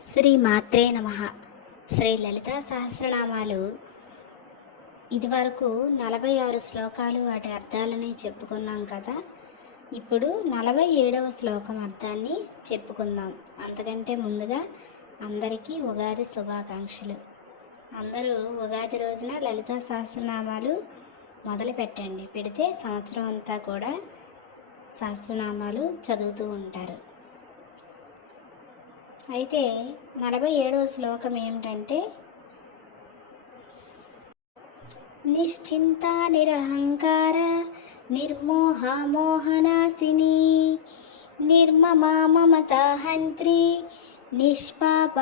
శ్రీ మాత్రే నమ. శ్రీ లలితా సహస్రనామాలు ఇదివరకు నలభై ఆరు శ్లోకాలు వాటి అర్థాలని చెప్పుకున్నాం కదా. ఇప్పుడు నలభై ఏడవ శ్లోకం అర్థాన్ని చెప్పుకుందాం. అంతకంటే ముందుగా అందరికీ ఉగాది శుభాకాంక్షలు. అందరూ ఉగాది రోజున లలితా సహస్రనామాలు మొదలు పెట్టండి. పెడితే సంవత్సరం అంతా కూడా సహస్రనామాలు చదువుతూ ఉంటారు. అయితే నలభై ఏడవ శ్లోకం ఏమిటంటే నిశ్చింత నిరహంకార నిర్మోహ మోహనాశిని నిర్మమా మమత హంత్రి నిష్పాపాపనాశిని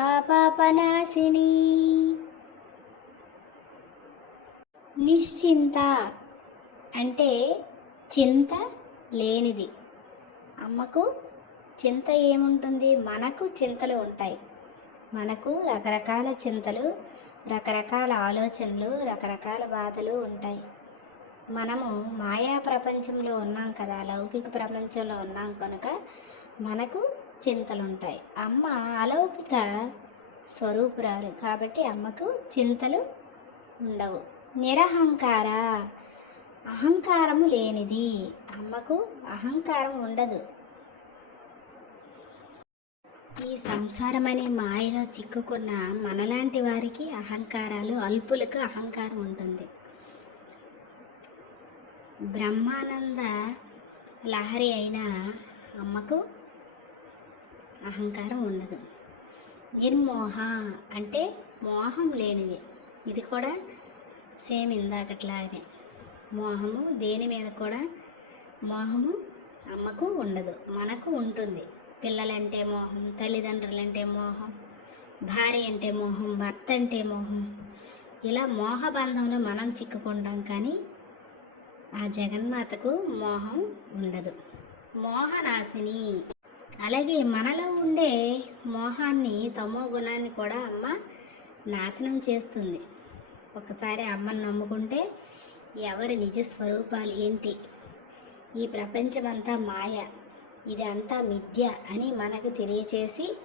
నిశ్చింత అంటే చింత లేనిది. అమ్మకు చింత ఏముంటుంది? మనకు చింతలు ఉంటాయి. మనకు రకరకాల చింతలు రకరకాల ఆలోచనలు రకరకాల బాధలు ఉంటాయి. మనము మాయా ప్రపంచంలో ఉన్నాం కదా లౌకిక ప్రపంచంలో ఉన్నాం కనుక మనకు చింతలు ఉంటాయి అమ్మ అలౌకిక స్వరూపురాలు కాబట్టి అమ్మకు చింతలు ఉండవు. నిరహంకార అహంకారము లేనిది. అమ్మకు అహంకారం ఉండదు. ఈ సంసారం అనే మాయలో చిక్కుకున్న మనలాంటి వారికి అహంకారాలు అల్పులకు అహంకారం ఉంటుంది. బ్రహ్మానంద లహరి అయిన అమ్మకు అహంకారం ఉండదు. నిర్మోహ అంటే మోహం లేనిది. ఇది కూడా సేమ్ ఇందాకట్లాగే. మోహము దేని మీద కూడా మోహము అమ్మకు ఉండదు మనకు ఉంటుంది. పిల్లలంటే మోహం తల్లిదండ్రులంటే మోహం భార్య అంటే మోహం భర్త అంటే మోహం. ఇలా మోహబంధంలో మనం చిక్కుకుంటాం కానీ ఆ జగన్మాతకు మోహం ఉండదు. మోహనాశిని అలాగే మనలో ఉండే మోహాన్ని తమో గుణాన్ని కూడా అమ్మ నాశనం చేస్తుంది. ఒకసారి అమ్మని నమ్ముకుంటే ఎవరి నిజ స్వరూపాలు ఏంటి? ఈ ప్రపంచమంతా మాయ. ఇది అంతా మిథ్య అని మనకు తెలియచేసి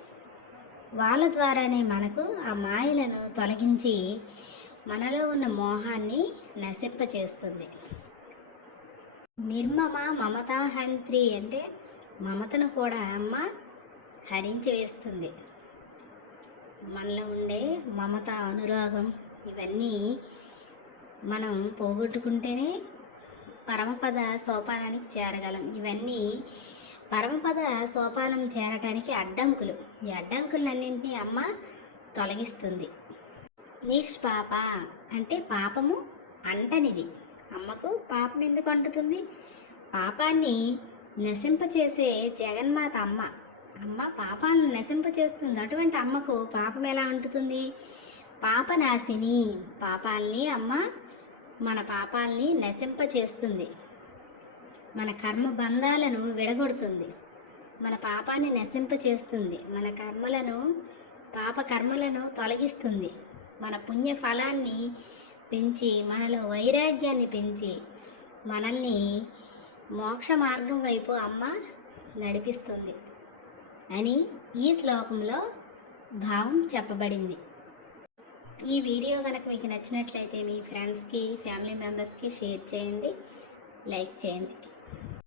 వాళ్ళ ద్వారానే మనకు ఆ మాయలను తొలగించి మనలో ఉన్న మోహాన్ని నశింపచేస్తుంది. నిర్మమ మమతాహంత్రి అంటే మమతను కూడా అమ్మ హరించి వేస్తుంది. మనలో ఉండే మమత అనురాగం ఇవన్నీ మనం పోగొట్టుకుంటేనే పరమపద సోపానానికి చేరగలం. ఇవన్నీ పరమపద సోపానం చేరటానికి అడ్డంకులు. ఈ అడ్డంకులన్నింటినీ అమ్మ తొలగిస్తుంది. నిష్పాప అంటే పాపము అంటనిది. అమ్మకు పాపం ఎందుకు అంటుతుంది? పాపాన్ని నశింపచేసే జగన్మాత అమ్మ. అమ్మ పాపాలను నశింపచేస్తుంది. అటువంటి అమ్మకు పాపం ఎలా అంటుతుంది? పాపనాశిని. పాపాల్ని అమ్మ మన పాపాల్ని నశింపచేస్తుంది. మన కర్మ బంధాలను విడగొడుతుంది. మన పాపాన్ని నశింపచేస్తుంది. మన కర్మలను పాప కర్మలను తొలగిస్తుంది. మన పుణ్య ఫలాన్ని పెంచి మనలో వైరాగ్యాన్ని పెంచి మనల్ని మోక్ష మార్గం వైపు అమ్మ నడిపిస్తుంది అని ఈ శ్లోకంలో భావం చెప్పబడింది. ఈ వీడియో కనుక మీకు నచ్చినట్లయితే మీ ఫ్రెండ్స్కి ఫ్యామిలీ మెంబర్స్కి షేర్ చేయండి లైక్ చేయండి.